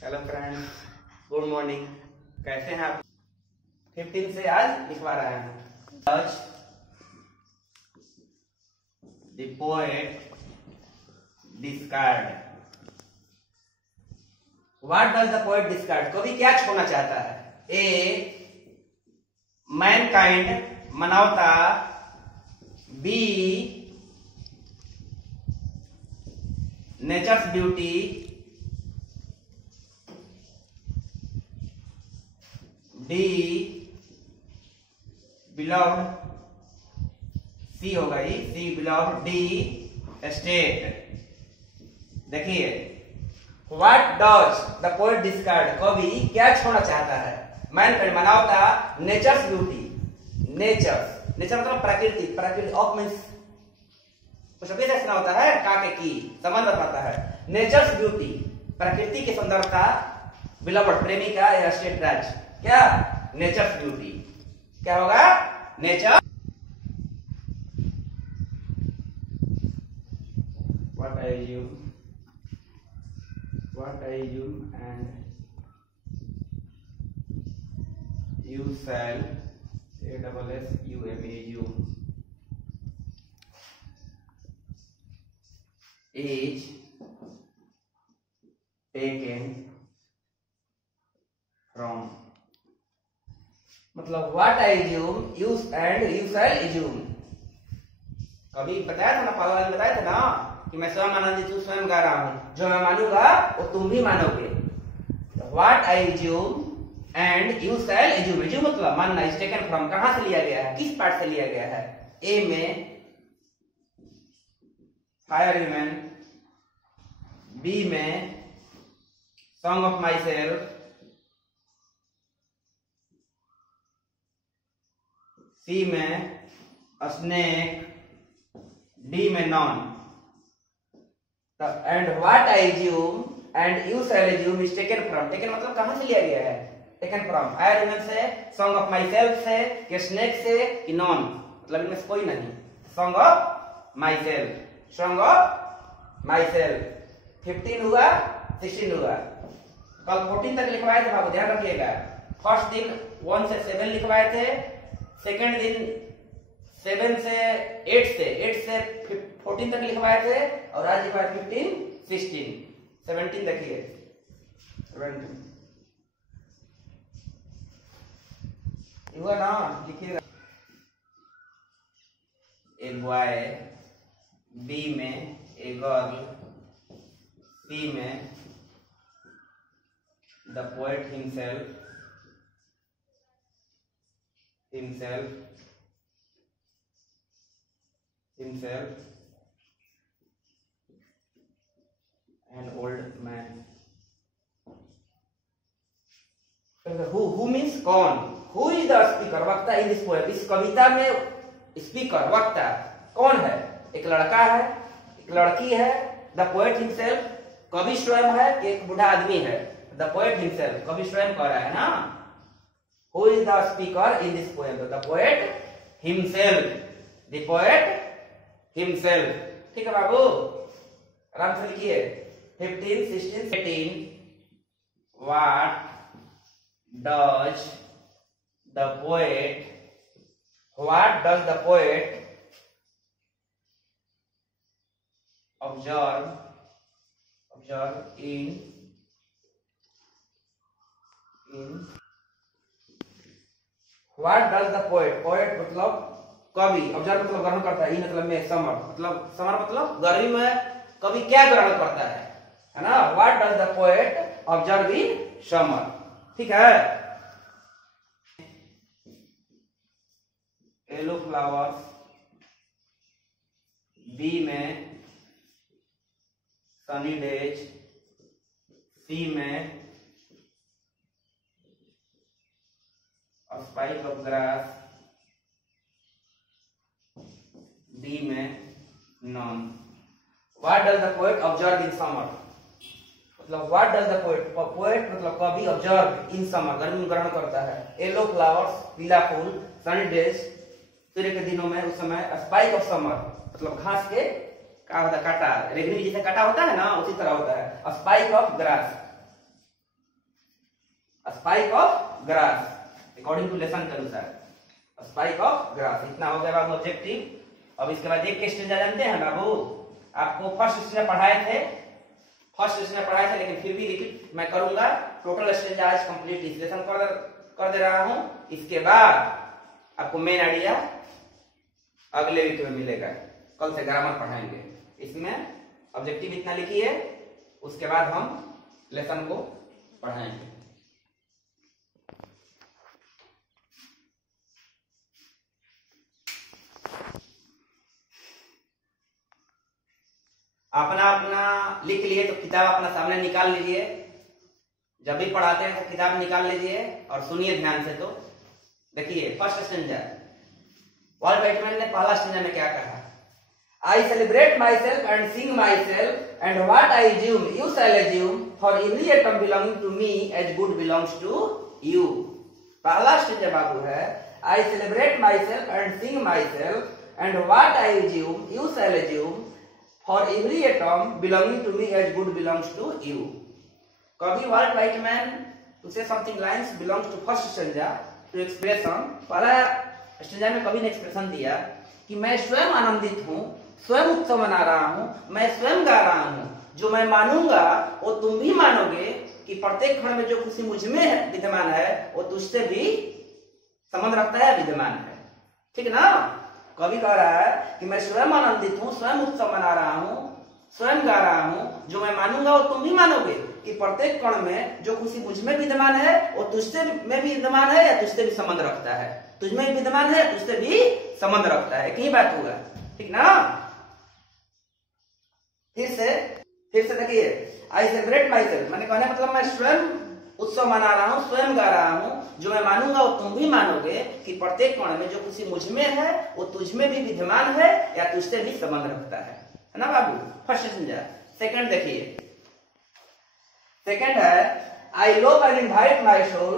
Hello friends, good morning. कैसे हैं आप? 15 से आज लिखवा रहे हैं। Does the poet discard. What does the poet discard? कवि क्या छोड़ना चाहता है? ए मैनकाइंड मानवता, B nature's beauty, D beloved, C होगा ये, सी बिलव्ड, डी स्टेट। देखिए, what does the poet discard? कवि क्या छोड़ना चाहता है? मैनकाइंड मानवता, नेचर्स ब्यूटी, नेचर मतलब प्रकृति, प्रकृति ऑफ मीन्स कुछ भी ऐसा होता है, काके की संबंध बताता है। नेचर्स ब्यूटी प्रकृति की सुंदरता, बिलव्ड प्रेमिका या स्टेट राज। क्या? Nature's beauty. क्या होगा? Nature. What I assume and you shall, assume is taken from। मतलब what I assume, you and you shall assume। कभी बताया था ना, पागल बताया था ना कि मैं स्वयं आनंदित हूं, स्वयं गा रहा हूं, जो मैं मानूंगा वो तुम भी मानोगे। What I assume and you shall assume। assume मतलब मानना, is taken from कहां से लिया गया है, किस पार्ट से लिया गया है? ए में फायर ह्यूमन, बी में सॉन्ग ऑफ माई सेल्फ, सी में स्नेक, डी में non. And what I assume and you shall assume is taken from. Taken मतलब कहां से लिया गया है? टेकन फ्रॉम फायर ह्यूमन से, सॉन्ग ऑफ माई सेल्फ से, कि स्नेक से, कि नॉन मतलब इनमें से कोई नहीं। Song of my self, song of my self. 15 हुआ, 16 हुआ। कल 14 तक लिखवाए थे बाबू, ध्यान रखिएगा। फर्स्ट दिन 1 से 7 लिखवाए थे, सेकेंड दिन 7 से 8 से 14 तक लिखवाए थे, और आज लिखवाए 15, 16, 17। देखिए 17 हुआ ना, लिखिएगा। ए बॉय, बी में ए गर्ल, सी में the poet himself an old man। who means कौन? who is the speaker, वक्ता in this poem। इस कविता में स्पीकर, वक्ता कौन है? एक लड़का है, एक लड़की है। द पोएट हिमसेल्फ, कवि स्वयं है कि एक बूढ़ा आदमी है? द पोएट हिमसेल्फ, कवि स्वयं कह रहा है ना। who is the speaker in this poem? the poet himself, the poet himself। ठीक है बाबू, आराम से लिखिए। 15, 16, 17। What does the poet observe in What does the poet मतलब कवि, ऑब्जर्व मतलब ग्रहण करता है, मतलब में समर मतलब गर्मी में कवि क्या ग्रहण करता है ना? What does the poet observe in summer. ठीक है। येलो फ्लावर्स, बी में सनी डेज, सी में स्पाइक ऑफ ग्रास, डी में non. What does the poet observe in summer? मतलब व्हाट डज द पोएट मतलब कवि ऑब्जर्व इन समर, गर्मी में ग्रहण करता है। येलो फ्लावर्स, पीला फूल, सनी डेज, सूर्य के दिनों में, उस समय स्पाइक ऑफ समर मतलब घास के क्या होता है, काटा, रेगनी जैसे काटा होता है ना, उसी तरह होता है। Spike of grass, spike of grass, according to lesson के अनुसार स्पाइक ऑफ ग्रास। इतना हो गया बाबू ऑब्जेक्टिव। अब इसके बाद एक के स्टेंजा जानते हैं बाबू, आपको फर्स्ट स्टेंजा पढ़ाए थे, लेकिन फिर भी रिपीट मैं करूंगा। टोटल स्टेंजा आज कंप्लीट इस लेसन कर दे रहा हूं। इसके बाद आपको मेन आइडिया अगले वीक में मिलेगा, कल से ग्रामर पढ़ाएंगे। इसमें ऑब्जेक्टिव इतना लिखिए, उसके बाद हम लेसन को पढ़ाएंगे। अपना लिख लिए तो किताब अपना सामने निकाल लीजिए, जब भी पढ़ाते हैं तो किताब निकाल लीजिए और सुनिए ध्यान से। तो देखिए फर्स्ट स्टेंजा, वॉल्ट व्हाइटमैन ने पहला स्टेंजा में क्या कहा, I celebrate myself and sing myself and what I assume you shall assume for every atom belonging to me as good belongs to you. पहला stanza बाबू है, I celebrate myself and sing myself and what I assume you shall assume for every atom belonging to me as good belongs to you. कभी Walt Whitman to say something lines belongs to first stanza to expression। पहला stanza में कभी ने expression दिया कि मैं स्वयं आनंदित हूँ, स्वयं उत्सव मना रहा हूँ, मैं स्वयं गा रहा हूँ, जो मैं मानूंगा वो तुम भी मानोगे कि प्रत्येक क्षण में जो खुशी मुझ में विद्यमान है वो तुझसे भी संबंध रखता है, विद्यमान है। ठीक ना। कवि कह रहा है कि मैं स्वयं आनंदित हूँ, स्वयं उत्सव मना रहा हूँ, स्वयं गा रहा हूँ, जो मैं मानूंगा वो तुम भी मानोगे कि प्रत्येक कण में जो खुशी मुझ में विद्यमान है वो तुझसे में भी विद्यमान है या तुझसे भी संबंध रखता है, तुझ में विद्यमान है तुझसे भी संबंध रखता है। की बात होगा, ठीक ना। फिर से देखिए, आई सेलिब्रेट माई सेल्फ, मैंने कहने मतलब मैं स्वयं उत्सव मना रहा हूँ, स्वयं गा रहा हूँ, जो मैं मानूंगा वो तुम भी मानोगे कि प्रत्येक कण में जो खुशी मुझ में है वो तुझ में भी विद्यमान है या तुझसे भी संबंध रखता है ना बाबू। First stanza. सेकंड देखिए, सेकंड है, I loaf and invite my soul,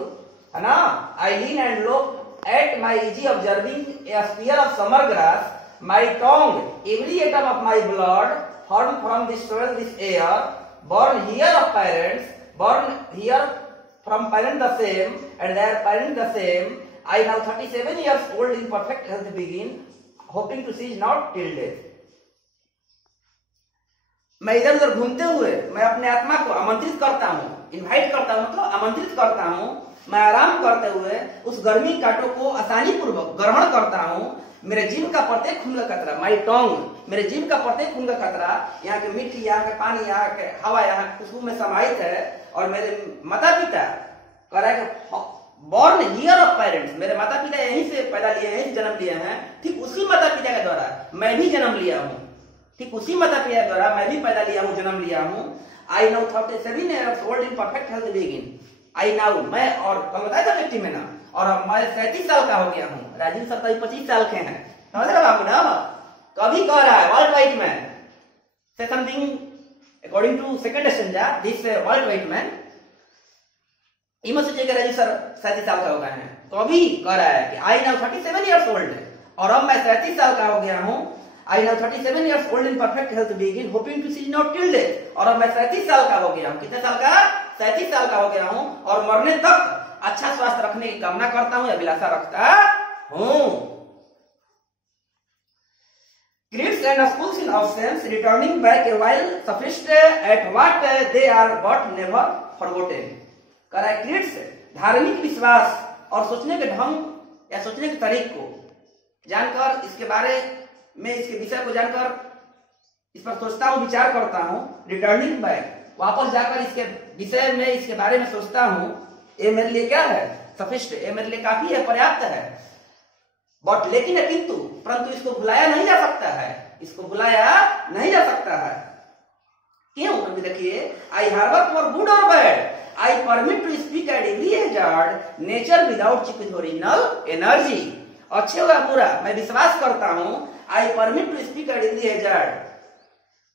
है ना, I lean and loaf at my ease observing a sphere of summer grass, my tongue every atom of my blood form from this soil this air, born here of parents, born here from parents the same and their parents the same, I now 37 years old in perfect health begin hoping to see not till death। मैं इधर उधर घूमते हुए मैं अपने आत्मा को आमंत्रित करता हूँ, इनवाइट करता हूँ मतलब आमंत्रित करता हूँ, मैं आराम करते हुए उस गर्मी कांटों को आसानी पूर्वक ग्रहण करता हूँ। मेरे जीव का प्रत्येक खून का कतरा, माई टोंग, मेरे जीव का प्रत्येक खून का कतरा, यहाँ के मिट्टी, यहाँ के पानी, यहाँ के हवा, यहाँ खुशबू में समाहित है। और मेरे माता पिता कह रहा है बॉर्न हियर ऑफ पेरेंट्स, मेरे माता पिता यहीं से पैदा लिए, यहीं से जन्म लिए हैं, ठीक उसी माता पिता के द्वारा मैं भी जन्म लिया हूँ, ठीक उसी माता पिता के द्वारा मैं भी पैदा लिया हूँ, जन्म लिया हूँ। I now 37 years old in perfect health begin, I now मैं, और कल बताया था व्यक्ति में ना, और मैं 37 साल का हो गया हूँ। राजीव सर तो 25 साल के हैं, समझ रहे बाबू ना। कभी कह रहा है वॉल्ट व्हाइटमैन से something according to second stanza this Walt Whitman, इमो सोचिएगा राजीव सर 37 साल का हो गए हैं। कभी कह रहा है कि आई नाउ 37 years old, और अब मैं 37 साल का हो गया हूँ। I now 37 years old in perfect health begin hoping to see not till death, और अब मैं 37 साल का हो गया हूँ। कितने साल का? 37 साल का हो गया हूँ, और मरने तक अच्छा स्वास्थ्य रखने की कामना करता हूँ, अभिलाषा रखता हूँ। Creeds and schools in absence, returning back a while sufficed at what they are but never forgotten। कह रहा है क्रीड्स, धार्मिक विश्वास और सोचने के ढंग या सोचने के तरीक को जानकर, इसके बारे में, इसके विषय को जानकर इस पर सोचता हूँ, विचार करता हूँ। रिटर्निंग बैक, वापस जाकर इसके विषय में, इसके बारे में सोचता हूँ। ये मेरे लिए क्या है? सफिष्ट, ये मेरे लिए काफी है, पर्याप्त है। बट लेकिन किंतु, परंतु इसको भुलाया नहीं जा सकता है, इसको भुलाया नहीं जा सकता है। क्यों? अभी देखिए, आई हार्बर फॉर गुड और bad, I permit to speak at every hazard, nature without check original energy. अच्छे हुआ बुरा मैं विश्वास करता हूँ। I permit to speak at every hazard,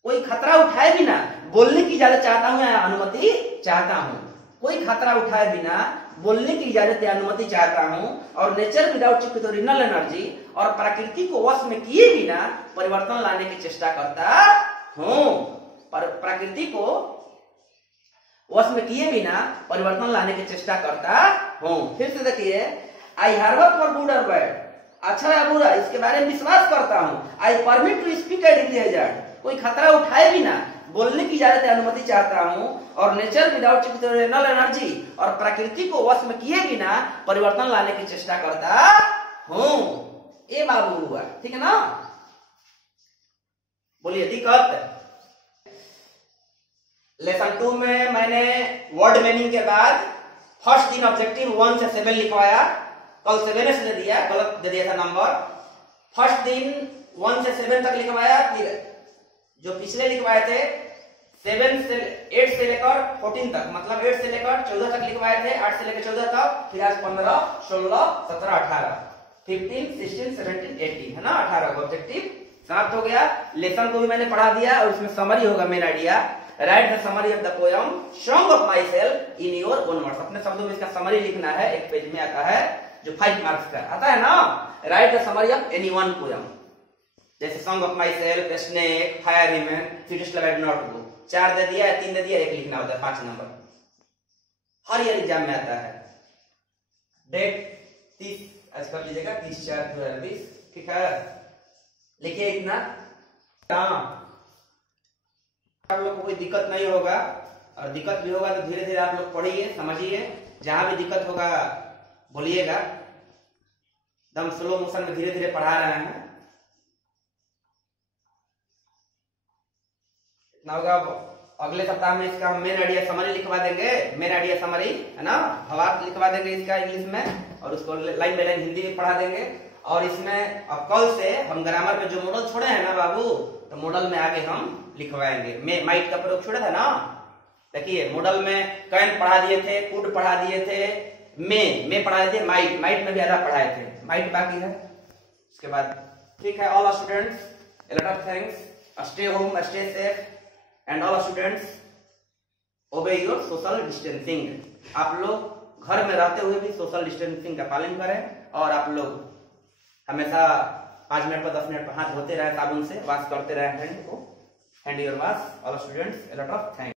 कोई खतरा उठाए बिना बोलने की इजाजत चाहता हूँ या अनुमति चाहता हूँ। कोई खतरा उठाए बिना बोलने की इजाजत या अनुमति चाहता हूँ। और nature without check original energy, और प्रकृति को वश में किए बिना परिवर्तन लाने की चेष्टा करता हूँ। पर प्रकृति को वश में किए बिना परिवर्तन लाने की चेष्टा करता हूँ। फिर से देखिए, आई हार्वर्क फॉर गुड और बैड, अच्छा या बुरा इसके बारे में विश्वास करता हूँ। I permit to speak at the hazard, कोई खतरा उठाए बिना बोलने की इजाजत अनुमति चाहता हूँ। और नेचर विदाउट एक्सटर्नल एनर्जी, और प्रकृति को वश में किए बिना परिवर्तन लाने की चेष्टा करता हूँ। ये बाबू हुआ, ठीक है ना। बोलिए दिक्कत। लेसन 2 में मैंने वर्ड मीनिंग के बाद फर्स्ट दिन ऑब्जेक्टिव 1 से 7 लिखवाया, कल 7 से दे दिया, गलत दे दिया था नंबर। फर्स्ट दिन 1 से 7 तक लिखवाया, फिर जो पिछले लिखवाए थे 8 से लेकर 14 तक, मतलब 8 से लेकर 14 तक लिखवाए थे, 8 से लेकर 14 तक, फिर आज 15, 16, 17, 18, 15, 16, 17, 18 है ना, 18 ऑब्जेक्टिव समाप्त हो गया। लेसन को भी मैंने पढ़ा दिया और उसमें समरी होगा main idea. Right the summary of the poem song of my self in your own words, अपने शब्दों में इसका समरी लिखना है, एक पेज में आता है जो 5 मार्क्स का आता है ना। Write the summary of any one poem, जैसे song of myself, snake, fire रीमैन, फिटिस्ट लव नॉट गो, 4 दे दिया, 3 दे दिया, 1 लिखना होता है, 5 नंबर हर ईयर एग्जाम में आता है। डेट 30 आज कर लीजिएगा, 30/4/2020, ठीक है। लिखिए इतना, आप लोग को कोई दिक्कत नहीं होगा, और दिक्कत भी होगा तो धीरे धीरे आप लोग पढ़िए, समझिए, जहां भी दिक्कत होगा बोलिएगा, एकदम स्लो मोशन में धीरे धीरे पढ़ा रहे हैं। इतना होगा। अगले सप्ताह में इसका हम मेन आइडिया समरी लिखवा देंगे, मेन आइडिया समरी है ना, भवार्थ लिखवा देंगे इसका इंग्लिश में, और उसको लाइन बाय लाइन हिंदी में पढ़ा देंगे। और इसमें अब कल से हम ग्रामर में जो मॉडल छोड़े हैं ना बाबू, तो मॉडल में आगे हम लिखवाएंगे। माइट का प्रयोग छोड़ा था ना, देखिए मॉडल में कैन पढ़ा दिए थे, कुड पढ़ा दिए थे, में पढ़ाए थे, माइट में भी आधा पढ़ाए थे, माइट बाकी है। उसके बाद ठीक है, all students a lot of thanks, stay home, stay safe, and all students obey your social distancing। आप लोग घर में रहते हुए भी सोशल डिस्टेंसिंग का पालन करें, और आप लोग हमेशा 5 मिनट पर 10 मिनट पर हाथ धोते रहे, साबुन से वॉश करते रहे हैंड को, hand your wash. All students a lot of thanks।